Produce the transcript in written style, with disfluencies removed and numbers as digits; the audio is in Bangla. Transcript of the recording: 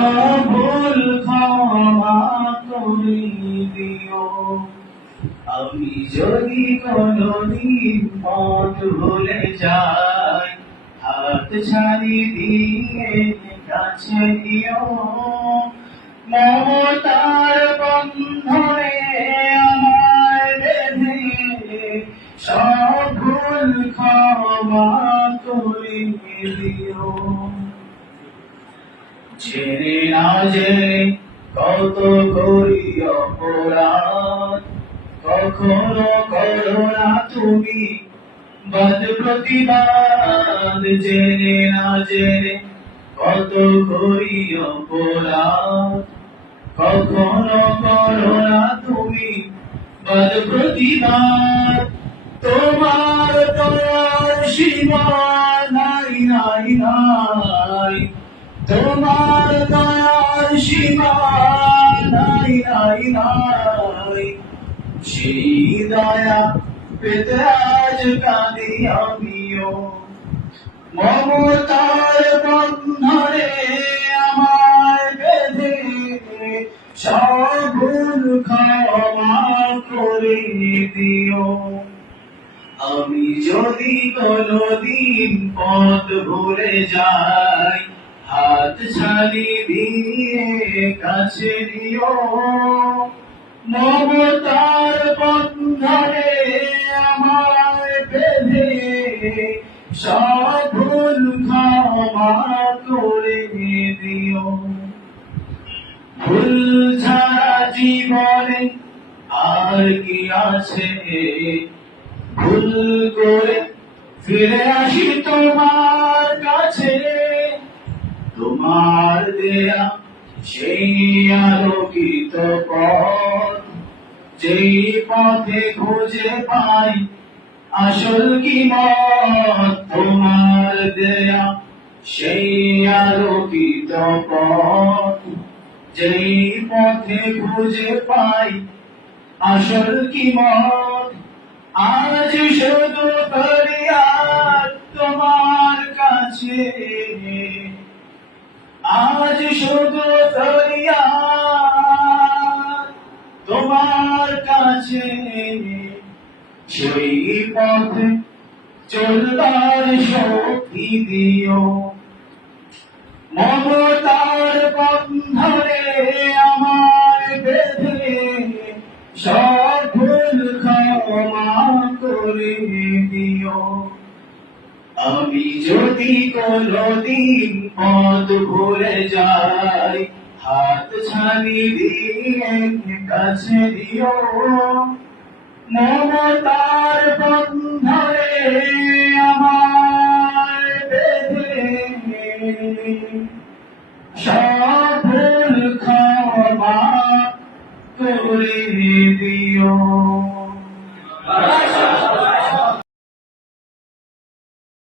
সব ভুল ক্ষমা করে দিও। আমি যদি কোনদিন পথ ভুলে যাই, হাত ছাড়ি দিয়ে কাছে নিও। মমতার বন্ধনে আমায় বেঁধে সব ভুল ক্ষমা করে দিও। জেনে না জেনে কত করি অপরাধ, কখনো করো না তুমি বাদ প্রতিবাদ। জেনে না জেনে কত করি অপরাধ, কখনো করো না তুমি বাদ প্রতিবাদ। তোমার দয়ার সীমা নাই নাই নাই, তোমার দয়ার সীমা নাই নাই নাই। সেই দয়া পেতে আজ কাঁদি আমিও। মমতার বন্ধনে আমায় বেঁধে সব ভুল ক্ষমা করে দিও। আমি যদি কোনদিন পথ ভুলে যাই, হাত ছাড়ি দিয়ে কাছে নিও। মমতার বন্ধনে আমায় বেঁধে সব ভুল ক্ষমা করে দিও। ভুল ছাড়া জীবনে আর কি আছে, ভুল করে ফিরে আসি তোমার কাছে। তোমার দেয়া সেই আলোকিত পথ, যেই পথে খুঁজে পাই আসল কি মত। তোমার দেয়া সেই আলোকিত পথ, যেই পথে খুঁজে পাই আসল কি মত। আজ শুধু ফরিয়াদ তোমার কাছে, আজ শুধু ফরিয়াদ তোমার কাছে। সেই পথে চলবার শক্তি দিও। মমতার বন্ধনে আমায় বেঁধে সব ভুল ক্ষমা করে দিও। আমি যদি কোনদিন পথ ভুলে যাই, হাত ছাড়ি দিয়ে কাছে দিও। মমতার বন্ধনে আমায় বেঁধে সব ভুল ক্ষমা করে দিও।